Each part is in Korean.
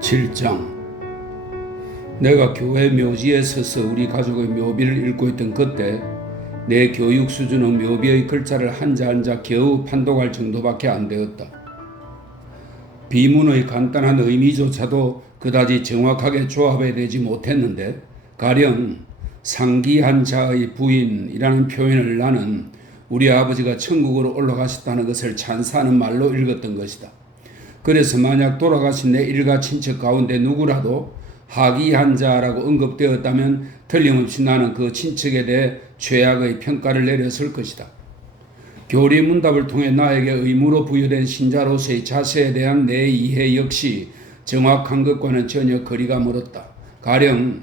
7장. 내가 교회 묘지에 서서 우리 가족의 묘비를 읽고 있던 그때 내 교육 수준은 묘비의 글자를 한자 한자 겨우 판독할 정도밖에 안 되었다. 비문의 간단한 의미조차도 그다지 정확하게 조합해내지 못했는데 가령 상기한자의 부인이라는 표현을 나는 우리 아버지가 천국으로 올라가셨다는 것을 찬사하는 말로 읽었던 것이다. 그래서 만약 돌아가신 내 일가 친척 가운데 누구라도 하기한자라고 언급되었다면 틀림없이 나는 그 친척에 대해 최악의 평가를 내렸을 것이다. 교리문답을 통해 나에게 의무로 부여된 신자로서의 자세에 대한 내 이해 역시 정확한 것과는 전혀 거리가 멀었다. 가령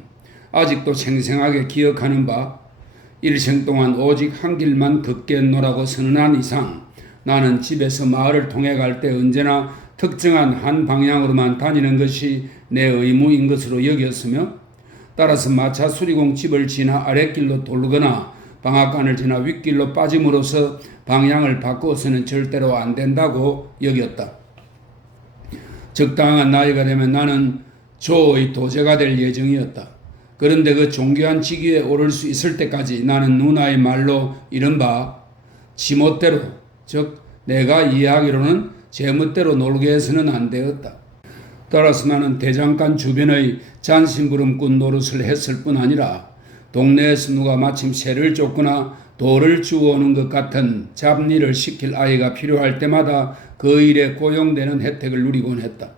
아직도 생생하게 기억하는 바 일생 동안 오직 한 길만 걷겠노라고 선언한 이상 나는 집에서 마을을 통해 갈 때 언제나 특정한 한 방향으로만 다니는 것이 내 의무인 것으로 여겼으며 따라서 마차 수리공 집을 지나 아랫길로 돌거나 방앗간을 지나 윗길로 빠짐으로써 방향을 바꾸어서는 절대로 안 된다고 여겼다. 적당한 나이가 되면 나는 조의 도제가 될 예정이었다. 그런데 그 존귀한 직위에 오를 수 있을 때까지 나는 누나의 말로 이른바 지멋대로, 즉 내가 이해하기로는 제 멋대로 놀게 해서는 안 되었다. 따라서 나는 대장간 주변의 잔심부름꾼 노릇을 했을 뿐 아니라 동네에서 누가 마침 새를 쫓거나 돌을 주워오는 것 같은 잡일을 시킬 아이가 필요할 때마다 그 일에 고용되는 혜택을 누리곤 했다.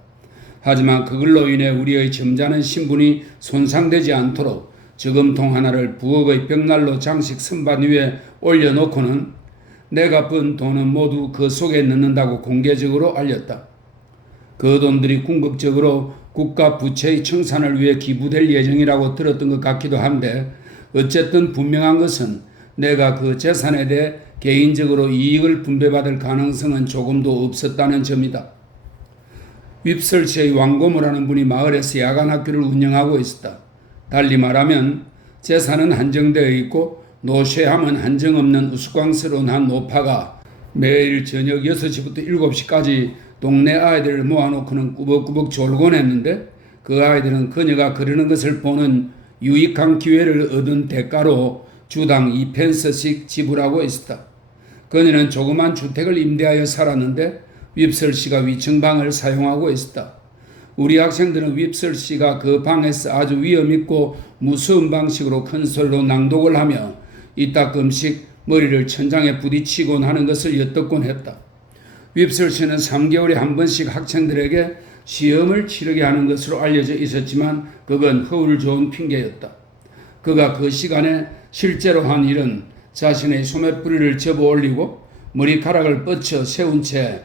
하지만 그걸로 인해 우리의 점잖은 신분이 손상되지 않도록 저금통 하나를 부엌의 벽난로 장식 선반 위에 올려놓고는 내가 번 돈은 모두 그 속에 넣는다고 공개적으로 알렸다. 그 돈들이 궁극적으로 국가 부채의 청산을 위해 기부될 예정이라고 들었던 것 같기도 한데 어쨌든 분명한 것은 내가 그 재산에 대해 개인적으로 이익을 분배받을 가능성은 조금도 없었다는 점이다. 윕설시의 왕고모라는 분이 마을에서 야간 학교를 운영하고 있었다. 달리 말하면 재산은 한정되어 있고 노쇠함은 한정없는 우스꽝스러운 한 노파가 매일 저녁 6시부터 7시까지 동네 아이들을 모아놓고는 꾸벅꾸벅 졸곤 했는데 그 아이들은 그녀가 그러는 것을 보는 유익한 기회를 얻은 대가로 주당 2펜스씩 지불하고 있었다. 그녀는 조그만 주택을 임대하여 살았는데 윕설씨가 위층방을 사용하고 있었다. 우리 학생들은 윕설씨가 그 방에서 아주 위험있고 무서운 방식으로 큰 소리로 낭독을 하며 이따금씩 머리를 천장에 부딪히곤 하는 것을 엿듣곤 했다. 윕설씨는 3개월에 한 번씩 학생들에게 시험을 치르게 하는 것으로 알려져 있었지만 그건 허울 좋은 핑계였다. 그가 그 시간에 실제로 한 일은 자신의 소매뿌리를 접어 올리고 머리카락을 뻗쳐 세운 채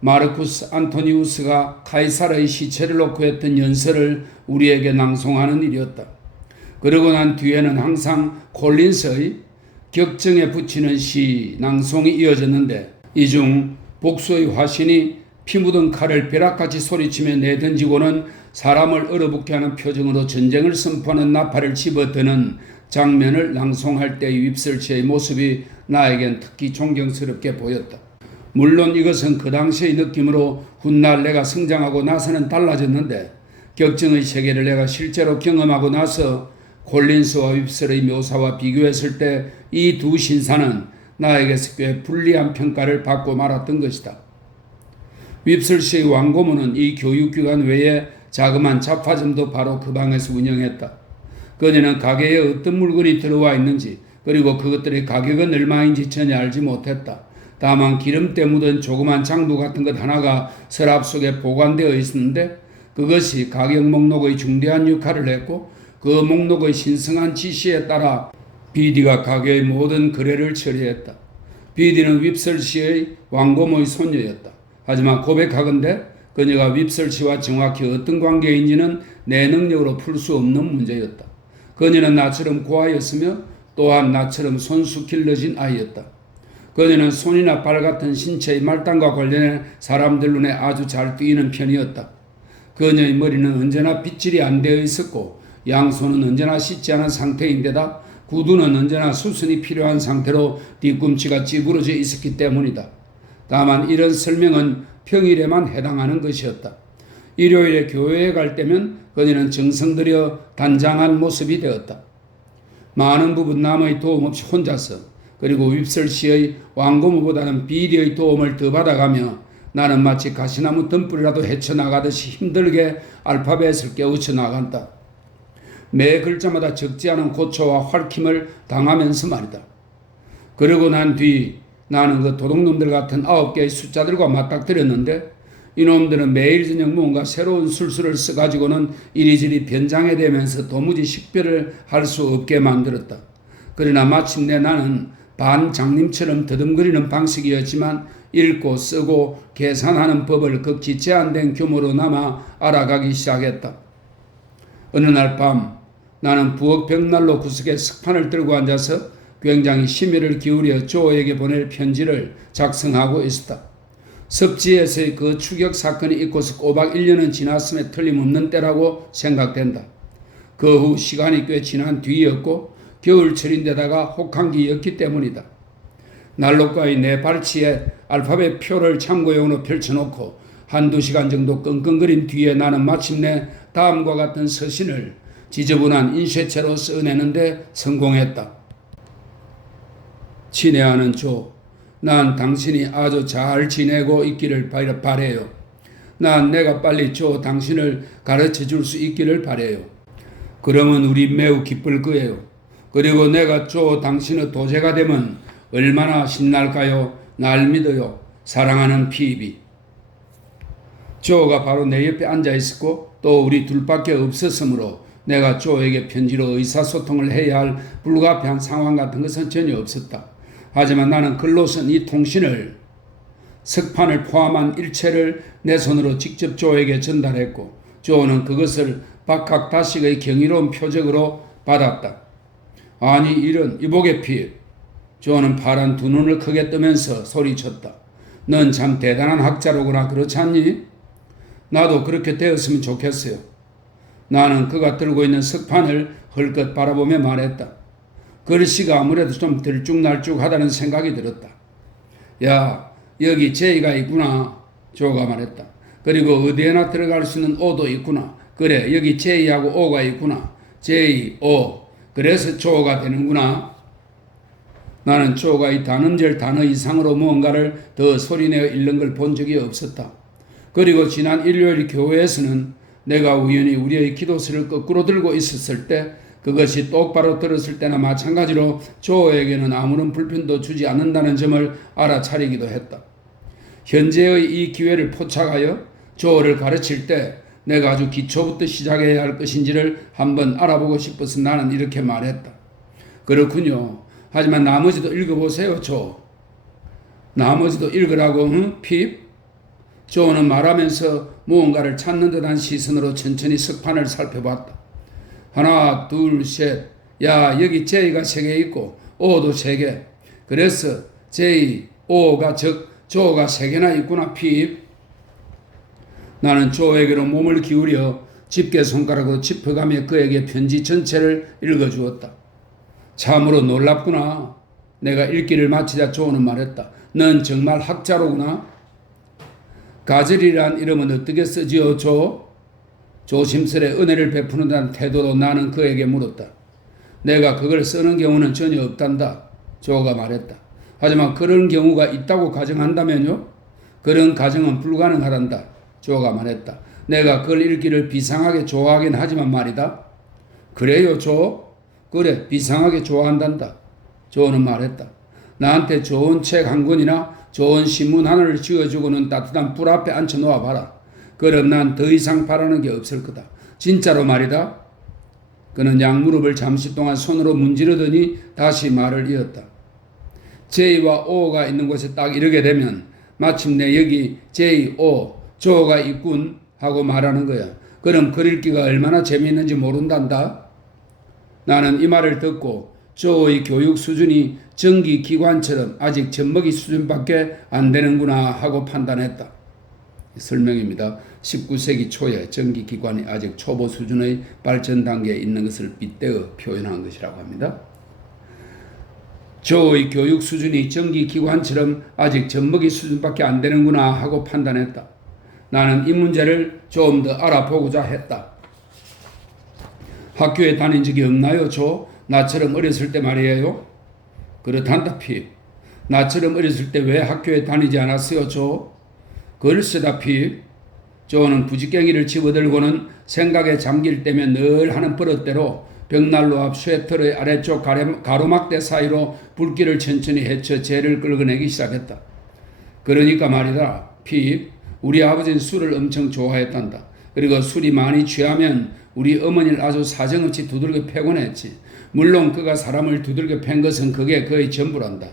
마르쿠스 안토니우스가 카이사르의 시체를 놓고 했던 연설을 우리에게 낭송하는 일이었다. 그러고 난 뒤에는 항상 콜린스의 격정에 붙이는 시 낭송이 이어졌는데 이 중 복수의 화신이 피 묻은 칼을 벼락같이 소리치며 내던지고는 사람을 얼어붙게 하는 표정으로 전쟁을 선포하는 나팔을 집어드는 장면을 낭송할 때의 윕설시의 모습이 나에겐 특히 존경스럽게 보였다. 물론 이것은 그 당시의 느낌으로 훗날 내가 성장하고 나서는 달라졌는데 격정의 세계를 내가 실제로 경험하고 나서 콜린스와 윕설의 묘사와 비교했을 때 이 두 신사는 나에게서 꽤 불리한 평가를 받고 말았던 것이다. 윕설시의 왕고모는 이 교육기관 외에 자그마한 잡화점도 바로 그 방에서 운영했다. 그녀는 가게에 어떤 물건이 들어와 있는지 그리고 그것들의 가격은 얼마인지 전혀 알지 못했다. 다만 기름때 묻은 조그만 장부 같은 것 하나가 서랍 속에 보관되어 있었는데 그것이 가격 목록의 중대한 역할을 했고 그 목록의 신성한 지시에 따라 비디가 가게의 모든 거래를 처리했다. 비디는 윕설시의 왕고모의 손녀였다. 하지만 고백하건대 그녀가 윕설시와 정확히 어떤 관계인지는 내 능력으로 풀 수 없는 문제였다. 그녀는 나처럼 고아였으며 또한 나처럼 손수 길러진 아이였다. 그녀는 손이나 발 같은 신체의 말단과 관련해 사람들 눈에 아주 잘 띄는 편이었다. 그녀의 머리는 언제나 빗질이 안 되어 있었고 양손은 언제나 씻지 않은 상태인데다 구두는 언제나 수선이 필요한 상태로 뒤꿈치가 찌그러져 있었기 때문이다. 다만 이런 설명은 평일에만 해당하는 것이었다. 일요일에 교회에 갈 때면 그녀는 정성 들여 단장한 모습이 되었다. 많은 부분 남의 도움 없이 혼자서 그리고 윗설 씨의 왕고모보다는 비리의 도움을 더 받아가며 나는 마치 가시나무 덤불이라도 헤쳐나가듯이 힘들게 알파벳을 깨우쳐 나간다. 매 글자마다 적지 않은 고초와 활킴을 당하면서 말이다. 그러고 난 뒤 나는 그 도둑놈들 같은 9개의 숫자들과 맞닥뜨렸는데 이놈들은 매일 저녁 무언가 새로운 술수를 써가지고는 이리저리 변장해 대면서 도무지 식별을 할 수 없게 만들었다. 그러나 마침내 나는 반장님처럼 더듬거리는 방식이었지만 읽고 쓰고 계산하는 법을 극히 제한된 규모로나마 알아가기 시작했다. 어느 날 밤 나는 부엌 벽난로 구석에 석판을 들고 앉아서 굉장히 심혈을 기울여 조에게 보낼 편지를 작성하고 있었다. 섭지에서의 그 추격 사건이 있고서 꼬박 1년은 지났음에 틀림없는 때라고 생각된다. 그 후 시간이 꽤 지난 뒤였고 겨울철인데다가 혹한기였기 때문이다. 난로가의 내 발치에 알파벳 표를 참고용으로 펼쳐놓고 한두 시간 정도 끙끙거린 뒤에 나는 마침내 다음과 같은 서신을 지저분한 인쇄체로 써내는데 성공했다. 친애하는 조, 난 당신이 아주 잘 지내고 있기를 바래요. 난 내가 빨리 조 당신을 가르쳐 줄 수 있기를 바래요. 그러면 우리 매우 기쁠 거예요. 그리고 내가 조 당신의 도제가 되면 얼마나 신날까요? 날 믿어요. 사랑하는 피비. 조가 바로 내 옆에 앉아 있었고 또 우리 둘밖에 없었으므로 내가 조에게 편지로 의사소통을 해야 할 불가피한 상황 같은 것은 전혀 없었다. 하지만 나는 글로 쓴 이 통신을 석판을 포함한 일체를 내 손으로 직접 조에게 전달했고 조는 그것을 박학다식의 경이로운 표적으로 받았다. 아니 이런 이복의 피. 조는 파란 두 눈을 크게 뜨면서 소리쳤다. 넌 참 대단한 학자로구나. 그렇지 않니? 나도 그렇게 되었으면 좋겠어요. 나는 그가 들고 있는 석판을 헐끗 바라보며 말했다. 글씨가 아무래도 좀 들쭉날쭉하다는 생각이 들었다. 야, 여기 J가 있구나. 조가 말했다. 그리고 어디에나 들어갈 수 있는 O도 있구나. 그래, 여기 J하고 O가 있구나. J, O. 그래서 조가 되는구나. 나는 조가 이 단음절 단어 이상으로 무언가를 더 소리내어 읽는 걸 본 적이 없었다. 그리고 지난 일요일 교회에서는 내가 우연히 우리의 기도서를 거꾸로 들고 있었을 때 그것이 똑바로 들었을 때나 마찬가지로 조에게는 아무런 불편도 주지 않는다는 점을 알아차리기도 했다. 현재의 이 기회를 포착하여 조를 가르칠 때 내가 아주 기초부터 시작해야 할 것인지를 한번 알아보고 싶어서 나는 이렇게 말했다. 그렇군요. 하지만 나머지도 읽어보세요, 조. 나머지도 읽으라고, 응? 핍? 조는 말하면서 무언가를 찾는 듯한 시선으로 천천히 석판을 살펴봤다. 하나, 둘, 셋. 야, 여기 J가 3개 있고 O도 3개. 그래서 J, O가 즉 조가 3개나 있구나, 핍. 나는 조에게로 몸을 기울여 집게 손가락으로 짚어가며 그에게 편지 전체를 읽어주었다. 참으로 놀랍구나. 내가 읽기를 마치자 조는 말했다. 넌 정말 학자로구나. 가젤이란 이름은 어떻게 쓰지요, 조? 조심스레 은혜를 베푸는다는 태도로 나는 그에게 물었다. 내가 그걸 쓰는 경우는 전혀 없단다. 조가 말했다. 하지만 그런 경우가 있다고 가정한다면요? 그런 가정은 불가능하단다. 조가 말했다. 내가 그걸 읽기를 비상하게 좋아하긴 하지만 말이다. 그래요, 조? 그래, 비상하게 좋아한단다. 조는 말했다. 나한테 좋은 책 한 권이나 좋은 신문 하나를 쥐어주고는 따뜻한 불 앞에 앉혀 놓아봐라. 그럼 난 더 이상 바라는 게 없을 거다. 진짜로 말이다. 그는 양무릎을 잠시 동안 손으로 문지르더니 다시 말을 이었다. J와 O가 있는 곳에 딱 이르게 되면 마침내 여기 J, O, 조가 있군 하고 말하는 거야. 그럼 글 읽기가 얼마나 재미있는지 모른단다. 나는 이 말을 듣고 조의 교육 수준이 정기기관처럼 아직 젖먹이 수준밖에 안 되는구나 하고 판단했다. 설명입니다. 19세기 초에 정기기관이 아직 초보 수준의 발전 단계에 있는 것을 빗대어 표현한 것이라고 합니다. 조의 교육 수준이 정기기관처럼 아직 젖먹이 수준밖에 안 되는구나 하고 판단했다. 나는 이 문제를 좀 더 알아보고자 했다. 학교에 다닌 적이 없나요, 조? 나처럼 어렸을 때 말이에요. 그렇단다, 핍. 나처럼 어렸을 때 왜 학교에 다니지 않았어요, 조? 글쎄다, 핍. 조는 부지깽이를 집어들고는 생각에 잠길 때면 늘 하는 버릇대로 벽난로 앞 쇠터의 아래쪽 가로막대 사이로 불길을 천천히 헤쳐 재를 끌어내기 시작했다. 그러니까 말이다, 핍. 우리 아버지는 술을 엄청 좋아했단다. 그리고 술이 많이 취하면 우리 어머니를 아주 사정없이 두들겨 패곤 했지. 물론 그가 사람을 두들겨 팬 것은 그게 거의 전부란다.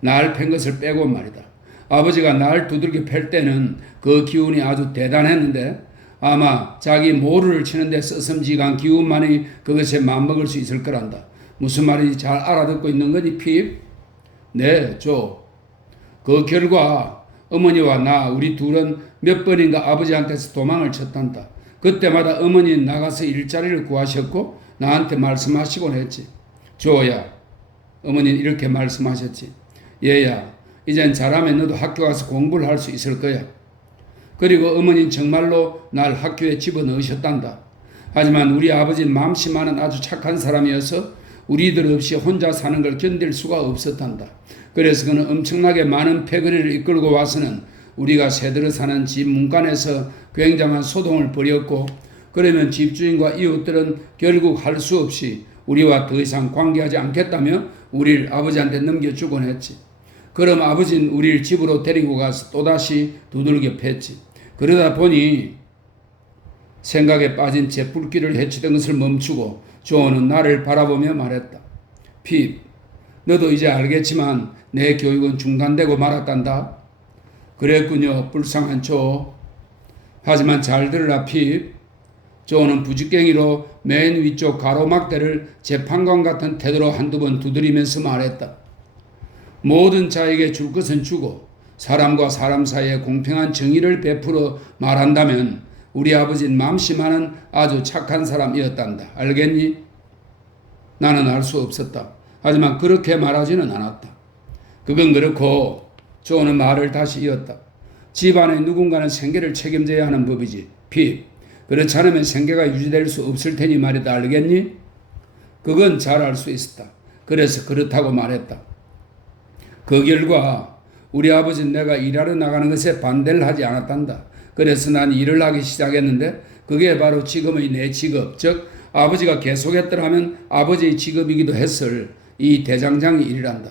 날 팬 것을 빼고 말이다. 아버지가 날 두들겨 팰 때는 그 기운이 아주 대단했는데 아마 자기 모루를 치는데 써섬지간 기운만이 그것에 맞먹을 수 있을 거란다. 무슨 말인지 잘 알아듣고 있는 거니, 핍? 네, 조. 그 결과 어머니와 나 우리 둘은 몇 번인가 아버지한테서 도망을 쳤단다. 그때마다 어머니는 나가서 일자리를 구하셨고 나한테 말씀하시곤 했지. 조야, 어머니는 이렇게 말씀하셨지. 얘야, 이젠 잘하면 너도 학교 가서 공부를 할 수 있을 거야. 그리고 어머니는 정말로 날 학교에 집어넣으셨단다. 하지만 우리 아버지는 맘씨만은 아주 착한 사람이어서 우리들 없이 혼자 사는 걸 견딜 수가 없었단다. 그래서 그는 엄청나게 많은 패거리를 이끌고 와서는 우리가 새들어 사는 집 문간에서 굉장한 소동을 벌였고, 그러면 집주인과 이웃들은 결국 할 수 없이 우리와 더 이상 관계하지 않겠다며 우리를 아버지한테 넘겨주곤 했지. 그럼 아버지는 우리를 집으로 데리고 가서 또다시 두들겨 팼지. 그러다 보니 생각에 빠진 제 불길을 해치던 것을 멈추고 조는 나를 바라보며 말했다. 핍, 너도 이제 알겠지만 내 교육은 중단되고 말았단다. 그랬군요, 불쌍한 조. 하지만 잘 들으라, 핍. 조는 부지깽이로 맨 위쪽 가로막대를 재판관 같은 태도로 한두 번 두드리면서 말했다. 모든 자에게 줄 것은 주고 사람과 사람 사이에 공평한 정의를 베풀어 말한다면 우리 아버지는 맘씨만은 아주 착한 사람이었단다. 알겠니? 나는 알 수 없었다. 하지만 그렇게 말하지는 않았다. 그건 그렇고 조는 말을 다시 이었다. 집안에 누군가는 생계를 책임져야 하는 법이지. 핍. 그렇지 않으면 생계가 유지될 수 없을 테니 말이다. 알겠니? 그건 잘 알 수 있었다. 그래서 그렇다고 말했다. 그 결과 우리 아버지는 내가 일하러 나가는 것에 반대를 하지 않았단다. 그래서 난 일을 하기 시작했는데 그게 바로 지금의 내 직업, 즉 아버지가 계속했더라면 아버지의 직업이기도 했을 이 대장장이 일이란다.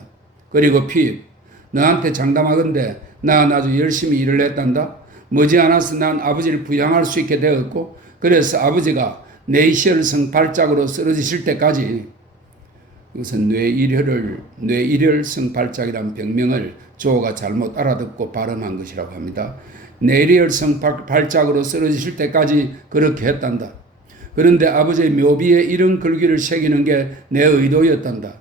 그리고 핍, 너한테 장담하건대 난 아주 열심히 일을 했단다. 머지않아서 난 아버지를 부양할 수 있게 되었고, 그래서 아버지가 뇌시혈성 발작으로 쓰러지실 때까지, 이것은 뇌일혈성 발작이라는 병명을 조가 잘못 알아듣고 발음한 것이라고 합니다. 뇌일혈성 발작으로 쓰러지실 때까지 그렇게 했단다. 그런데 아버지의 묘비에 이런 글귀를 새기는 게 내 의도였단다.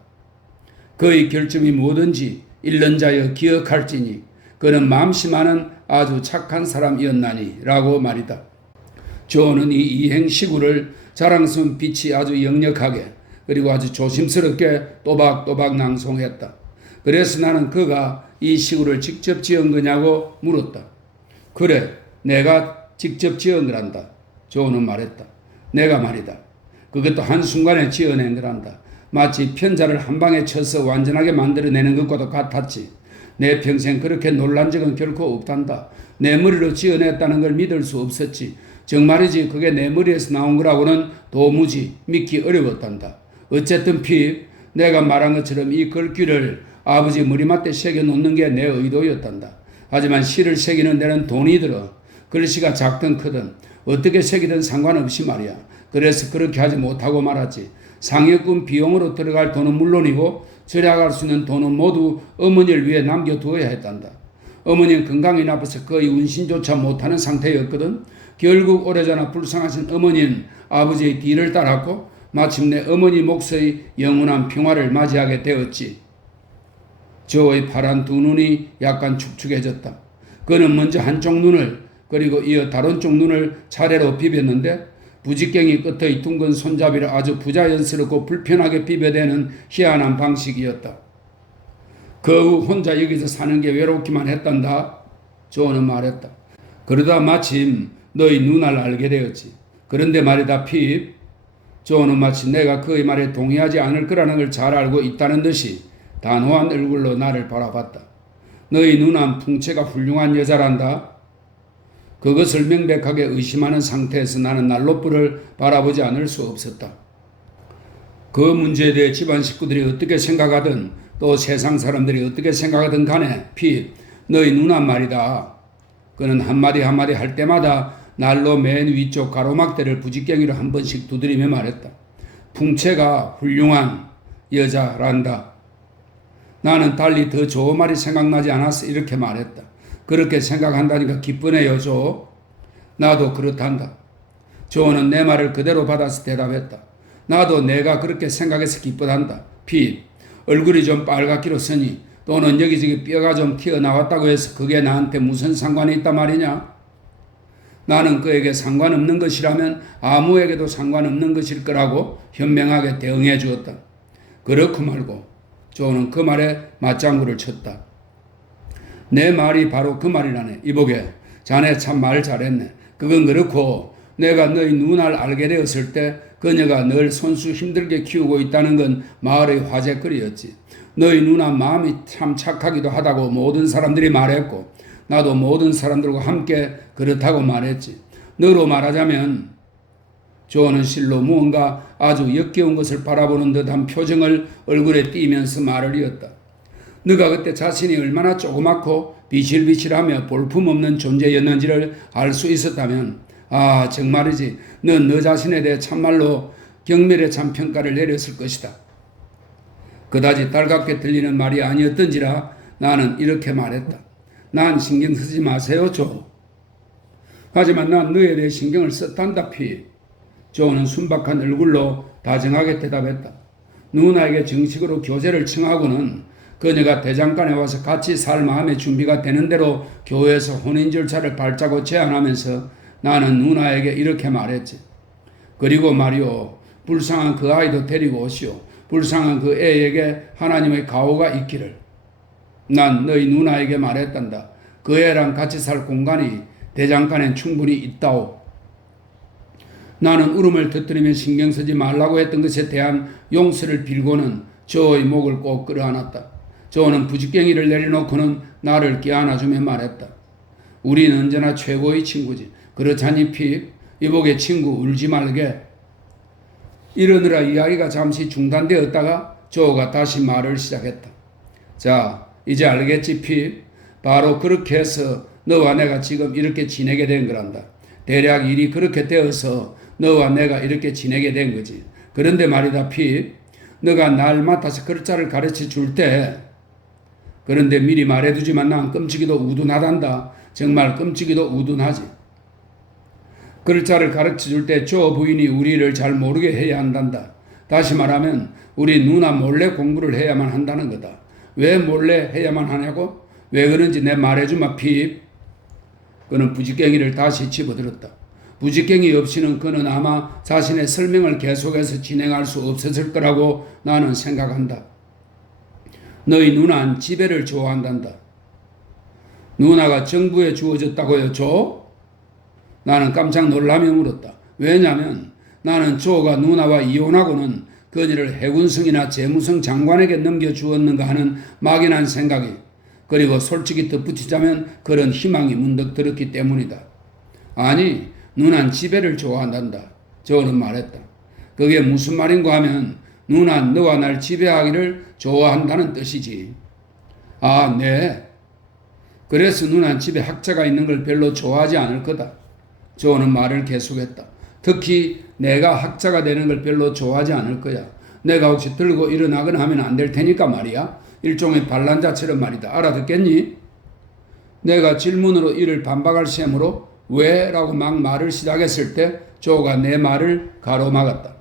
그의 결점이 뭐든지 일른자여 기억할지니 그는 맘씨만은 아주 착한 사람이었나니 라고 말이다. 조는 이 이행시구를 자랑스러운 빛이 아주 역력하게 그리고 아주 조심스럽게 또박또박 낭송했다. 그래서 나는 그가 이 시구를 직접 지은 거냐고 물었다. 그래, 내가 직접 지은 거란다. 조는 말했다. 내가 말이다. 그것도 한순간에 지어낸 거란다. 마치 편자를 한 방에 쳐서 완전하게 만들어내는 것과도 같았지. 내 평생 그렇게 놀란 적은 결코 없단다. 내 머리로 지어냈다는 걸 믿을 수 없었지. 정말이지 그게 내 머리에서 나온 거라고는 도무지 믿기 어려웠단다. 어쨌든 핍, 내가 말한 것처럼 이 글귀를 아버지 머리맡에 새겨놓는 게 내 의도였단다. 하지만 시를 새기는 데는 돈이 들어. 글씨가 작든 크든 어떻게 새기든 상관없이 말이야. 그래서 그렇게 하지 못하고 말았지. 상여금 비용으로 들어갈 돈은 물론이고 절약할 수 있는 돈은 모두 어머니를 위해 남겨두어야 했단다. 어머니는 건강이 나빠서 거의 운신조차 못하는 상태였거든. 결국 오래전에 불쌍하신 어머니는 아버지의 뒤를 따랐고 마침내 어머니 몫의 영원한 평화를 맞이하게 되었지. 조의 파란 두 눈이 약간 축축해졌다. 그는 먼저 한쪽 눈을 그리고 이어 다른 쪽 눈을 차례로 비볐는데 부지깽이 끝의 둥근 손잡이를 아주 부자연스럽고 불편하게 비벼대는 희한한 방식이었다. 그 후 혼자 여기서 사는 게 외롭기만 했단다. 조는 말했다. 그러다 마침 너희 누나를 알게 되었지. 그런데 말이다 핍. 조는 마치 내가 그의 말에 동의하지 않을 거라는 걸 잘 알고 있다는 듯이 단호한 얼굴로 나를 바라봤다. 너희 누나는 풍채가 훌륭한 여자란다. 그것을 명백하게 의심하는 상태에서 나는 난로불을 바라보지 않을 수 없었다. 그 문제에 대해 집안 식구들이 어떻게 생각하든 또 세상 사람들이 어떻게 생각하든 간에 핍, 너희 누나 말이다. 그는 한마디 한마디 할 때마다 난로 맨 위쪽 가로막대를 부직갱이로 한 번씩 두드리며 말했다. 풍채가 훌륭한 여자란다. 나는 달리 더 좋은 말이 생각나지 않아서 이렇게 말했다. 그렇게 생각한다니까 기쁘네요, 조. 나도 그렇단다. 조는 내 말을 그대로 받아서 대답했다. 나도 내가 그렇게 생각해서 기쁘단다. 핍, 얼굴이 좀 빨갛기로 서니 또는 여기저기 뼈가 좀 튀어나왔다고 해서 그게 나한테 무슨 상관이 있단 말이냐? 나는 그에게 상관없는 것이라면 아무에게도 상관없는 것일 거라고 현명하게 대응해 주었다. 그렇고 말고 조는 그 말에 맞장구를 쳤다. 내 말이 바로 그 말이라네. 이보게, 자네 참 말 잘했네. 그건 그렇고 내가 너희 누나를 알게 되었을 때 그녀가 늘 손수 힘들게 키우고 있다는 건 마을의 화제거리였지. 너희 누나 마음이 참 착하기도 하다고 모든 사람들이 말했고 나도 모든 사람들과 함께 그렇다고 말했지. 너로 말하자면 조는 실로 무언가 아주 역겨운 것을 바라보는 듯한 표정을 얼굴에 띠면서 말을 이었다. 너가 그때 자신이 얼마나 조그맣고 비실비실하며 볼품없는 존재였는지를 알 수 있었다면 정말이지 넌 너 자신에 대해 참말로 경멸의 참 평가를 내렸을 것이다. 그다지 달갑게 들리는 말이 아니었던지라 나는 이렇게 말했다. 난 신경 쓰지 마세요, 조. 하지만 난 너에 대해 신경을 썼단다, 피. 조는 순박한 얼굴로 다정하게 대답했다. 누나에게 정식으로 교제를 청하고는 그녀가 대장간에 와서 같이 살 마음의 준비가 되는 대로 교회에서 혼인 절차를 발자고 제안하면서 나는 누나에게 이렇게 말했지. 그리고 말이오, 불쌍한 그 아이도 데리고 오시오. 불쌍한 그 애에게 하나님의 가호가 있기를. 난 너희 누나에게 말했단다. 그 애랑 같이 살 공간이 대장간엔 충분히 있다오. 나는 울음을 터뜨리며 신경 쓰지 말라고 했던 것에 대한 용서를 빌고는 조의 목을 꼭 끌어안았다. 조는 부직갱이를 내려놓고는 나를 껴안아주며 말했다. 우린 언제나 최고의 친구지. 그렇잖니 핍? 이보게 친구 울지 말게. 이러느라 이야기가 잠시 중단되었다가 조가 다시 말을 시작했다. 자, 이제 알겠지 핍? 바로 그렇게 해서 너와 내가 지금 이렇게 지내게 된 거란다. 대략 일이 그렇게 되어서 너와 내가 이렇게 지내게 된 거지. 그런데 말이다 핍, 너가 날 맡아서 글자를 가르쳐 줄 때, 그런데 미리 말해두지만 난 끔찍이도 우둔하단다. 정말 끔찍이도 우둔하지. 글자를 가르쳐 줄 때 조 부인이 우리를 잘 모르게 해야 한단다. 다시 말하면 우리 누나 몰래 공부를 해야만 한다는 거다. 왜 몰래 해야만 하냐고? 왜 그런지 내 말해주마 핍. 그는 부직갱이를 다시 집어들었다. 부직갱이 없이는 그는 아마 자신의 설명을 계속해서 진행할 수 없었을 거라고 나는 생각한다. 너희 누나는 지배를 좋아한단다. 누나가 정부에 주어졌다고요, 조? 나는 깜짝 놀라며 물었다. 왜냐하면 나는 조가 누나와 이혼하고는 그녀를 해군성이나 재무성 장관에게 넘겨주었는가 하는 막연한 생각이, 그리고 솔직히 덧붙이자면 그런 희망이 문득 들었기 때문이다. 아니, 누난 지배를 좋아한단다. 조는 말했다. 그게 무슨 말인가 하면 누난 너와 날 지배하기를 좋아한다는 뜻이지. 아, 네. 그래서 누난 집에 학자가 있는 걸 별로 좋아하지 않을 거다. 조는 말을 계속했다. 특히 내가 학자가 되는 걸 별로 좋아하지 않을 거야. 내가 혹시 들고 일어나거나 하면 안 될 테니까 말이야. 일종의 반란자처럼 말이다. 알아듣겠니? 내가 질문으로 이를 반박할 셈으로 왜? 라고 막 말을 시작했을 때 조가 내 말을 가로막았다.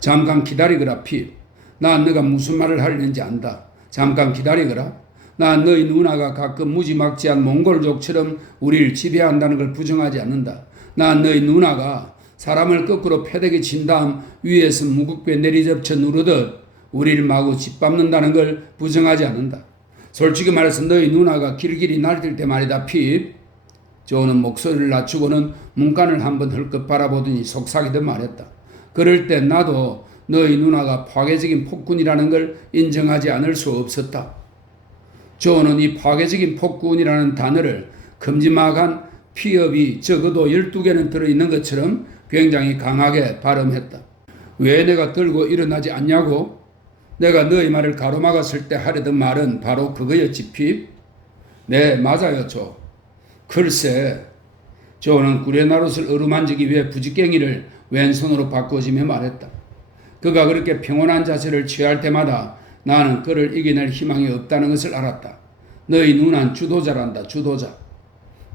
잠깐 기다리거라 핍. 난 너가 무슨 말을 하려는지 안다. 잠깐 기다리거라. 난 너희 누나가 가끔 무지막지한 몽골족처럼 우리를 지배한다는 걸 부정하지 않는다. 난 너희 누나가 사람을 거꾸로 패대기 친 다음 위에서 무겁게 내리접쳐 누르듯 우리를 마구 짓밟는다는 걸 부정하지 않는다. 솔직히 말해서 너희 누나가 길길이 날뛸 때 말이다 핍. 조는 목소리를 낮추고는 문간을 한번 헐끗 바라보더니 속삭이듯 말했다. 그럴 때 나도 너희 누나가 파괴적인 폭군이라는 걸 인정하지 않을 수 없었다. 조는 이 파괴적인 폭군이라는 단어를 큼지막한 피업이 적어도 12개는 들어있는 것처럼 굉장히 강하게 발음했다. 왜 내가 들고 일어나지 않냐고? 내가 너희 말을 가로막았을 때 하려던 말은 바로 그거였지, 핍? 네, 맞아요, 조. 글쎄, 조는 구레나룻을 어루만지기 위해 부지깽이를 왼손으로 바꾸어지며 말했다. 그가 그렇게 평온한 자세를 취할 때마다 나는 그를 이겨낼 희망이 없다는 것을 알았다. 너희 누나는 주도자란다, 주도자.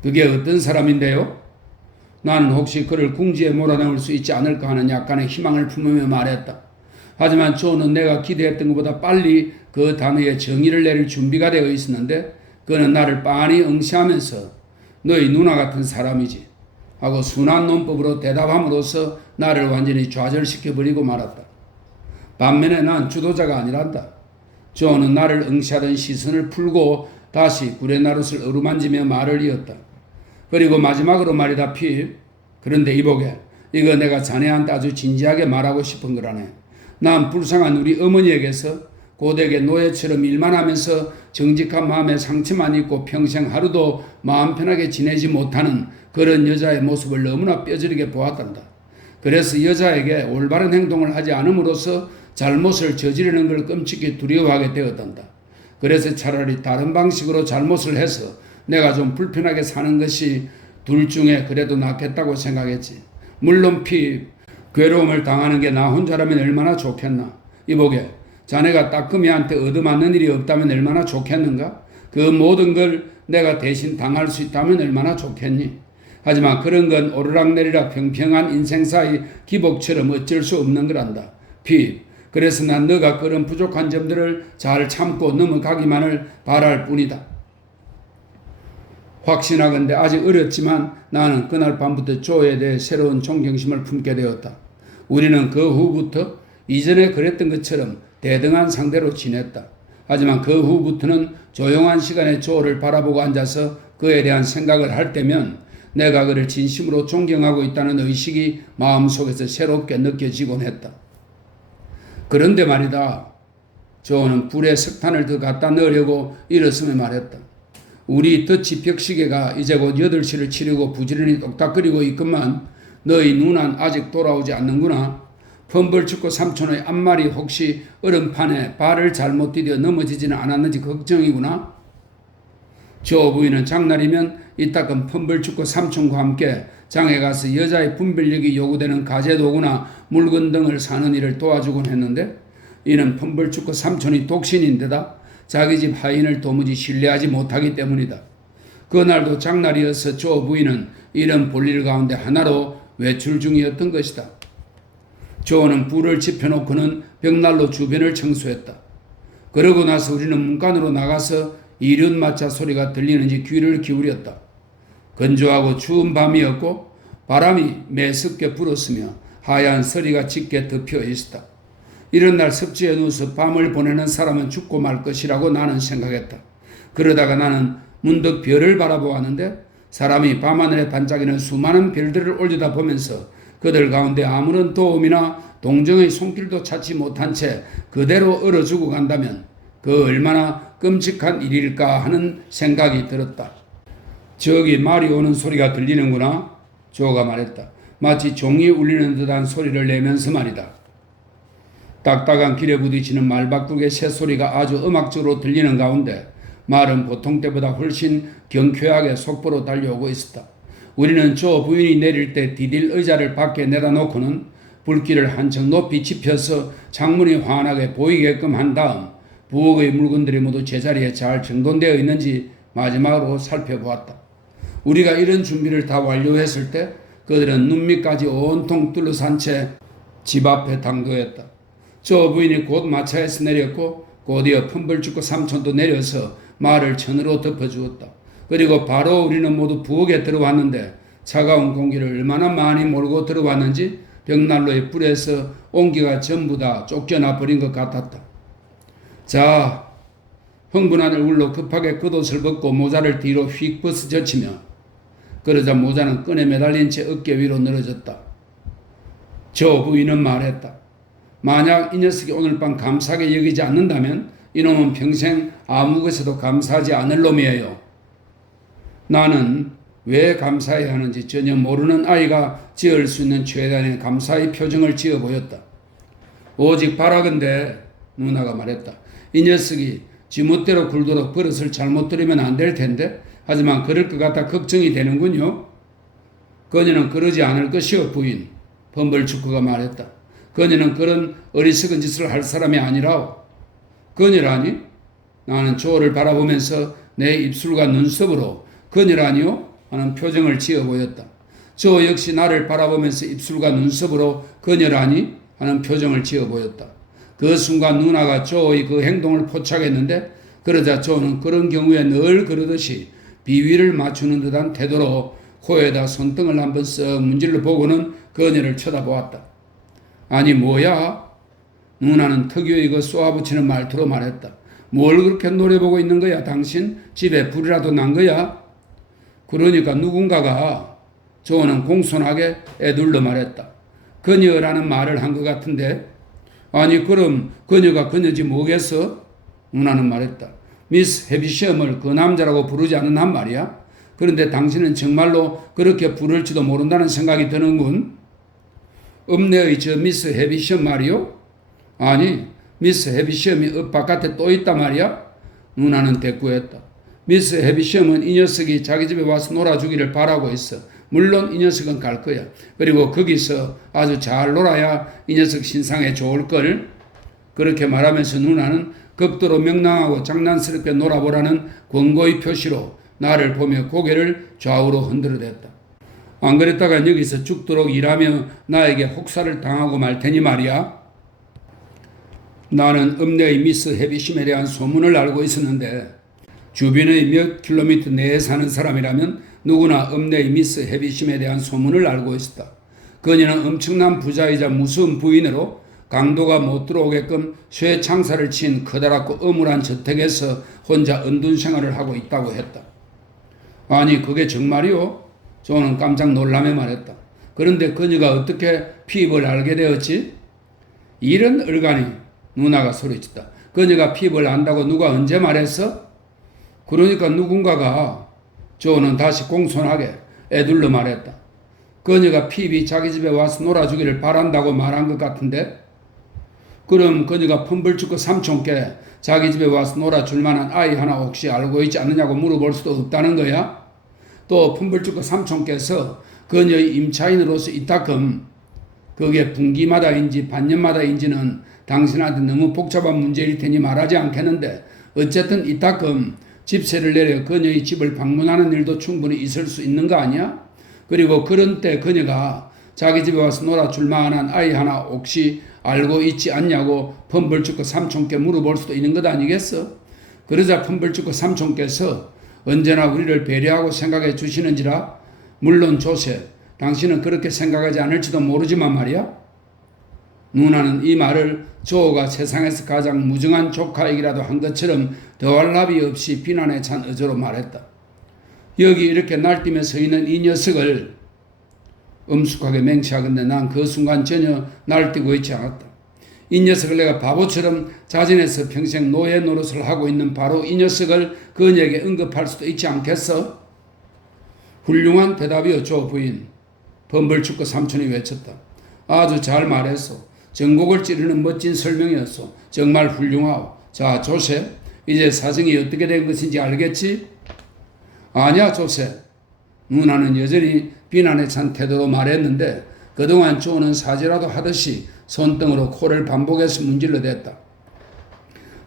그게 어떤 사람인데요? 나는 혹시 그를 궁지에 몰아넣을 수 있지 않을까 하는 약간의 희망을 품으며 말했다. 하지만 조는 내가 기대했던 것보다 빨리 그 단어에 정의를 내릴 준비가 되어 있었는데 그는 나를 빤히 응시하면서 너희 누나 같은 사람이지 하고 순한 논법으로 대답함으로써 나를 완전히 좌절시켜버리고 말았다. 반면에 난 주도자가 아니란다. 조는 나를 응시하던 시선을 풀고 다시 구레나룻을 어루만지며 말을 이었다. 그리고 마지막으로 말이다, 핍. 그런데 이보게, 이거 내가 자네한테 아주 진지하게 말하고 싶은 거라네. 난 불쌍한 우리 어머니에게서 고되게 노예처럼 일만 하면서 정직한 마음에 상처만 입고 평생 하루도 마음 편하게 지내지 못하는 그런 여자의 모습을 너무나 뼈저리게 보았단다. 그래서 여자에게 올바른 행동을 하지 않음으로써 잘못을 저지르는 걸 끔찍히 두려워하게 되었단다. 그래서 차라리 다른 방식으로 잘못을 해서 내가 좀 불편하게 사는 것이 둘 중에 그래도 낫겠다고 생각했지. 물론 괴로움을 당하는 게 나 혼자라면 얼마나 좋겠나. 이보게, 자네가 따끔이한테 얻어맞는 일이 없다면 얼마나 좋겠는가? 그 모든 걸 내가 대신 당할 수 있다면 얼마나 좋겠니? 하지만 그런 건 오르락내리락 평평한 인생사의 기복처럼 어쩔 수 없는 거란다. 그래서 난 너가 그런 부족한 점들을 잘 참고 넘어가기만을 바랄 뿐이다. 확신하건대 아직 어렸지만 나는 그날 밤부터 조에 대해 새로운 존경심을 품게 되었다. 우리는 그 후부터 이전에 그랬던 것처럼 대등한 상대로 지냈다. 하지만 그 후부터는 조용한 시간에 조를 바라보고 앉아서 그에 대한 생각을 할 때면 내가 그를 진심으로 존경하고 있다는 의식이 마음속에서 새롭게 느껴지곤 했다. 그런데 말이다. 조는 불에 석탄을 더 갖다 넣으려고 일어서며 말했다. 우리 더치 벽시계가 이제 곧 8시를 치르고 부지런히 똑딱거리고 있건만 너희 누나는 아직 돌아오지 않는구나. 펌벌축구 삼촌의 앞말이 혹시 얼음판에 발을 잘못 디뎌 넘어지지는 않았는지 걱정이구나. 조 부인은 장날이면 이따금 펌벌축구 삼촌과 함께 장에 가서 여자의 분별력이 요구되는 가재도구나 물건 등을 사는 일을 도와주곤 했는데 이는 펌벌축구 삼촌이 독신인데다 자기 집 하인을 도무지 신뢰하지 못하기 때문이다. 그날도 장날이어서 조 부인은 이런 볼일 가운데 하나로 외출 중이었던 것이다. 조는 불을 지펴놓고는 벽난로 주변을 청소했다. 그러고 나서 우리는 문간으로 나가서 이륜마차 소리가 들리는지 귀를 기울였다. 건조하고 추운 밤이었고 바람이 매섭게 불었으며 하얀 서리가 짙게 덮여 있었다. 이런 날 습지에 누워서 밤을 보내는 사람은 죽고 말 것이라고 나는 생각했다. 그러다가 나는 문득 별을 바라보았는데 사람이 밤하늘에 반짝이는 수많은 별들을 올려다 보면서 그들 가운데 아무런 도움이나 동정의 손길도 찾지 못한 채 그대로 얼어 죽어간다면 그 얼마나 끔찍한 일일까 하는 생각이 들었다. 저기 말이 오는 소리가 들리는구나. 조가 말했다. 마치 종이 울리는 듯한 소리를 내면서 말이다. 딱딱한 길에 부딪히는 말바꾸기의 새소리가 아주 음악적으로 들리는 가운데 말은 보통 때보다 훨씬 경쾌하게 속보로 달려오고 있었다. 우리는 조 부인이 내릴 때 디딜 의자를 밖에 내다 놓고는 불길을 한층 높이 지펴서 창문이 환하게 보이게끔 한 다음 부엌의 물건들이 모두 제자리에 잘 정돈되어 있는지 마지막으로 살펴보았다. 우리가 이런 준비를 다 완료했을 때 그들은 눈밑까지 온통 둘러싼 채 집 앞에 당도했다. 조 부인이 곧 마차에서 내렸고 곧이어 펌벌축구 삼촌도 내려서 말을 천으로 덮어주었다. 그리고 바로 우리는 모두 부엌에 들어왔는데 차가운 공기를 얼마나 많이 몰고 들어왔는지 벽난로의 불에서 온기가 전부 다 쫓겨나 버린 것 같았다. 자, 흥분한 얼굴로 급하게 겉옷을 벗고 모자를 뒤로 휙 벗어젖히며 그러자 모자는 끈에 매달린 채 어깨 위로 늘어졌다. 저 부인은 말했다. 만약 이 녀석이 오늘 밤 감사하게 여기지 않는다면 이놈은 평생 아무 것에도 감사하지 않을 놈이에요. 나는 왜 감사해야 하는지 전혀 모르는 아이가 지을 수 있는 최대한의 감사의 표정을 지어 보였다. 오직 바라건대 누나가 말했다. 이 녀석이 지멋대로 굴도록 버릇을 잘못 들이면 안 될 텐데 하지만 그럴 것 같아 걱정이 되는군요. 그녀는 그러지 않을 것이요 부인. 펌벌축구가 말했다. 그녀는 그런 어리석은 짓을 할 사람이 아니라오. 그녀라니? 나는 조를 바라보면서 내 입술과 눈썹으로 그녀라니요? 하는 표정을 지어 보였다. 조 역시 나를 바라보면서 입술과 눈썹으로 그녀라니? 하는 표정을 지어 보였다. 그 순간 누나가 조의 그 행동을 포착했는데 그러자 조는 그런 경우에 늘 그러듯이 비위를 맞추는 듯한 태도로 코에다 손등을 한번 쓱 문질러 보고는 그녀를 쳐다보았다. 아니 뭐야? 누나는 특유의 그 쏘아붙이는 말투로 말했다. 뭘 그렇게 노려보고 있는 거야 당신? 집에 불이라도 난 거야? 그러니까 누군가가 조는 공손하게 애둘러 말했다. 그녀라는 말을 한 것 같은데 아니 그럼 그녀가 그녀지 뭐겠어? 누나는 말했다. 미스 해비시엄을 그 남자라고 부르지 않는 말이야? 그런데 당신은 정말로 그렇게 부를지도 모른다는 생각이 드는군. 읍내의 저 미스 해비시엄 말이요? 아니 미스 해비시엄이 읍 바깥에 또 있단 말이야? 누나는 대꾸했다. 미스 해비시엄은 이 녀석이 자기 집에 와서 놀아주기를 바라고 있어. 물론 이 녀석은 갈 거야. 그리고 거기서 아주 잘 놀아야 이 녀석 신상에 좋을걸. 그렇게 말하면서 누나는 극도로 명랑하고 장난스럽게 놀아보라는 권고의 표시로 나를 보며 고개를 좌우로 흔들어댔다. 안 그랬다간 여기서 죽도록 일하며 나에게 혹사를 당하고 말 테니 말이야. 나는 읍내의 미스 해비심에 대한 소문을 알고 있었는데 주변의 몇 킬로미터 내에 사는 사람이라면 누구나 읍내의 미스 해비심에 대한 소문을 알고 있었다. 그녀는 엄청난 부자이자 무서운 부인으로 강도가 못 들어오게끔 쇠창살을 친 커다랗고 어물한 저택에서 혼자 은둔 생활을 하고 있다고 했다. 아니 그게 정말이요? 조는 깜짝 놀라며 말했다. 그런데 그녀가 어떻게 피입을 알게 되었지? 이런 얼간이 누나가 소리쳤다. 그녀가 피입을 안다고 누가 언제 말했어? 그러니까 누군가가 조는 다시 공손하게 애둘러 말했다. 그녀가 피입이 자기 집에 와서 놀아주기를 바란다고 말한 것 같은데? 그럼 그녀가 펌벌죽고 삼촌께 자기 집에 와서 놀아줄 만한 아이 하나 혹시 알고 있지 않느냐고 물어볼 수도 없다는 거야? 또 펌벌죽고 삼촌께서 그녀의 임차인으로서 이따금 그게 분기마다인지 반년마다인지는 당신한테 너무 복잡한 문제일 테니 말하지 않겠는데 어쨌든 이따금 집세를 내려 그녀의 집을 방문하는 일도 충분히 있을 수 있는 거 아니야? 그리고 그런 때 그녀가 자기 집에 와서 놀아줄 만한 아이 하나 혹시 알고 있지 않냐고 펌벌죽고 삼촌께 물어볼 수도 있는 것 아니겠어? 그러자 펌벌죽고 삼촌께서 언제나 우리를 배려하고 생각해 주시는지라 물론 조셉 당신은 그렇게 생각하지 않을지도 모르지만 말이야. 누나는 이 말을 조가 세상에서 가장 무정한 조카이기라도 한 것처럼 더할 나위 없이 비난에 찬 어조로 말했다. 여기 이렇게 날뛰며 서 있는 이 녀석을 엄숙하게 맹세하건대 난 그 순간 전혀 날뛰고 있지 않았다. 이 녀석을 내가 바보처럼 자진해서 평생 노예 노릇을 하고 있는 바로 이 녀석을 그녀에게 언급할 수도 있지 않겠어? 훌륭한 대답이요 조 부인. 범벌축구 삼촌이 외쳤다. 아주 잘 말했어. 전곡을 찌르는 멋진 설명이었어. 정말 훌륭하오. 자 조셉 이제 사정이 어떻게 된 것인지 알겠지? 아니야 조셉. 누나는 여전히 비난에 찬 태도로 말했는데 그동안 조는 사지라도 하듯이 손등으로 코를 반복해서 문질러댔다.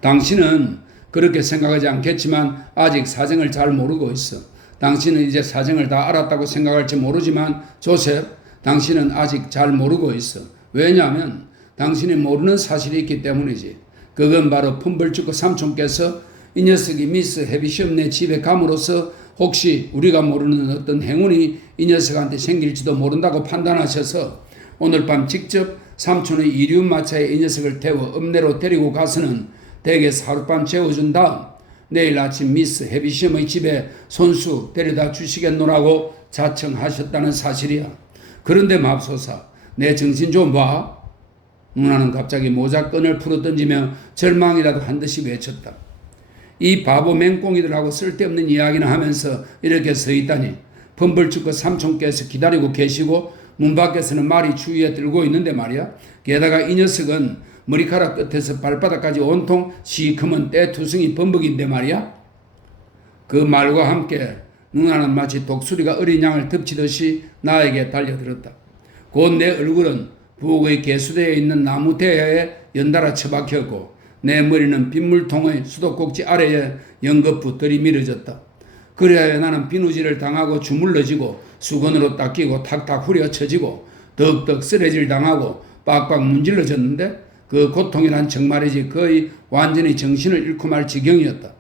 당신은 그렇게 생각하지 않겠지만 아직 사정을 잘 모르고 있어. 당신은 이제 사정을 다 알았다고 생각할지 모르지만 조셉, 당신은 아직 잘 모르고 있어. 왜냐하면 당신이 모르는 사실이 있기 때문이지. 그건 바로 펌벌죽고 삼촌께서 이 녀석이 미스 해비시엄네 집에 감으로써 혹시 우리가 모르는 어떤 행운이 이 녀석한테 생길지도 모른다고 판단하셔서 오늘 밤 직접 삼촌의 이륜마차에 이 녀석을 태워 읍내로 데리고 가서는 댁에서 하룻밤 재워준 다음 내일 아침 미스 해비심의 집에 손수 데려다 주시겠노라고 자청하셨다는 사실이야. 그런데 맙소사, 내 정신 좀 봐. 누나는 갑자기 모자끈을 풀어던지며 절망이라도 한 듯이 외쳤다. 이 바보 맹꽁이들하고 쓸데없는 이야기나 하면서 이렇게 서 있다니. 펌벌죽고 삼촌께서 기다리고 계시고 문 밖에서는 말이 추위에 들고 있는데 말이야. 게다가 이 녀석은 머리카락 끝에서 발바닥까지 온통 시커먼 떼투성이 범벅인데 말이야. 그 말과 함께 누나는 마치 독수리가 어린 양을 덮치듯이 나에게 달려들었다. 곧 내 얼굴은 부엌의 개수대에 있는 나무 대야에 연달아 처박혔고 내 머리는 빗물통의 수도꼭지 아래에 연거푸 들이밀어졌다. 그래야 나는 비누질을 당하고 주물러지고 수건으로 닦이고 탁탁 후려쳐지고 덕덕 쓰레질 당하고 빡빡 문질러졌는데 그 고통이란 정말이지 거의 완전히 정신을 잃고 말 지경이었다.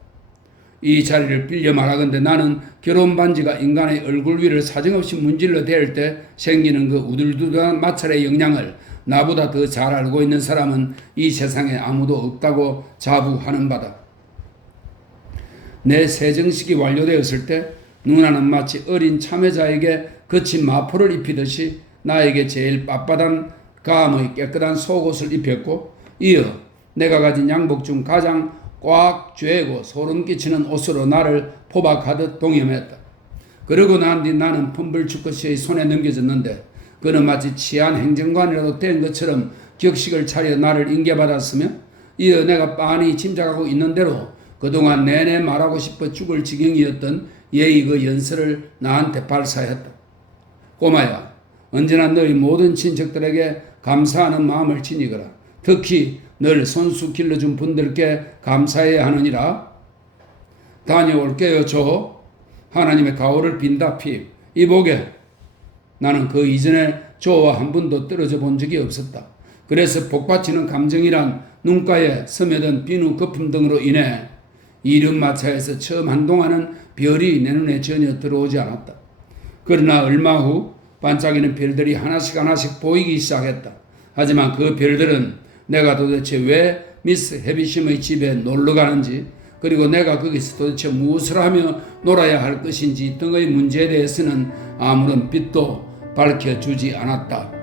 이 자리를 빌려 말하건대 나는 결혼 반지가 인간의 얼굴 위를 사정없이 문질러 댈 때 생기는 그 우둘두둘한 마찰의 영향을 나보다 더 잘 알고 있는 사람은 이 세상에 아무도 없다고 자부하는 바다. 내 세정식이 완료되었을 때 누나는 마치 어린 참여자에게 거친 마포를 입히듯이 나에게 제일 빳빳한 감의 깨끗한 속옷을 입혔고 이어 내가 가진 양복 중 가장 꽉 쬐고 소름 끼치는 옷으로 나를 포박하듯 동염했다. 그러고 난 뒤 나는 펌벌주커 씨의 손에 넘겨졌는데 그는 마치 치안 행정관이라도 된 것처럼 격식을 차려 나를 인계받았으며 이어 내가 빤히 짐작하고 있는 대로 그동안 내내 말하고 싶어 죽을 지경이었던 예의 그 연설을 나한테 발사했다. 꼬마야, 언제나 너희 모든 친척들에게 감사하는 마음을 지니거라. 특히 늘 손수 길러준 분들께 감사해야 하느니라. 다녀올게요, 조. 하나님의 가호를 빈다, 핍. 이보게. 나는 그 이전에 조와 한 번도 떨어져 본 적이 없었다. 그래서 복받치는 감정이란 눈가에 스며든 비누 거품 등으로 인해 이륜마차에서 처음 한동안은 별이 내 눈에 전혀 들어오지 않았다. 그러나 얼마 후 반짝이는 별들이 하나씩 보이기 시작했다. 하지만 그 별들은 내가 도대체 왜 미스 해비심의 집에 놀러 가는지 그리고 내가 거기서 도대체 무엇을 하며 놀아야 할 것인지 등의 문제에 대해서는 아무런 빛도 밝혀주지 않았다.